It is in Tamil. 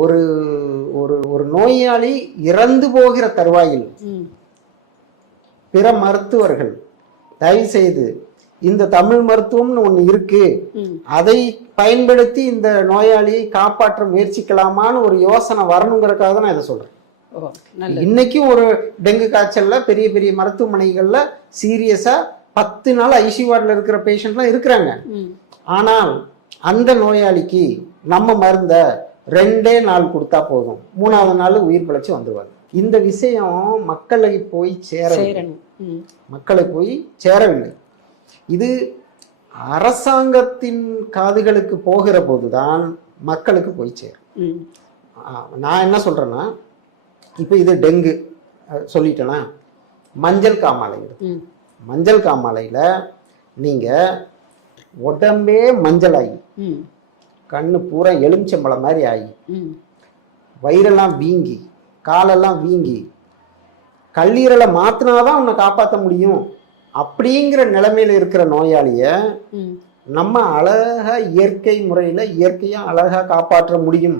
ஒரு ஒரு ஒரு நோயாளி இறந்து போகிற தருவாயில் பிற மருத்துவர்கள் தயவு செய்து இந்த தமிழ் மருத்துவம்னு ஒண்ணு இருக்கு. அதை பயன்படுத்தி இந்த நோயாளியை காப்பாற்ற முயற்சிக்கலாமான்னு ஒரு யோசனை வரணுங்கிறதுக்காக தான் நான் இதை சொல்றேன். இன்னைக்கும் ஒரு டெங்கு காய்ச்சல்ல பெரிய பெரிய மருத்துவமனைகள்ல சீரியஸா பத்து நாள் ஐசி வார்டில் இருக்கிற பேஷண்ட்லாம் இருக்கிறாங்க. ஆனால் அந்த நோயாளிக்கு நம்ம மருந்த ரெண்டே நாள் கொடுத்தா போதும். மூணாவது நாள் உயிர் பிழைச்சு வந்துருவாங்க இந்த விஷயம் மக்களை போய் சேரணும். மக்களை போய் சேரவில்லை. இது அரசாங்கத்தின் காதுகளுக்கு போகிற போதுதான் மக்களுக்கு போய் சேரும். நான் என்ன சொல்றேன்னா இப்போ இது டெங்கு அஹ், சொல்லிட்டேனா? மஞ்சள் காமாலை மஞ்சள் காமாலையில நீங்க உடம்பே மஞ்சள் ஆகி ம். கண்ணு பூரா எலுமிச்சம்பழம் மாதிரி ஆகி வயிறெல்லாம் வீங்கி காலெல்லாம் வீங்கி கல்லீரலை மாத்தினாதான் உன்னை காப்பாற்ற முடியும். அப்படிங்கிற நிலைமையில இருக்கிற நோயாளிய நம்ம அழகா இயற்கை முறையில இயற்கையா அழகா காப்பாற்ற முடியும்.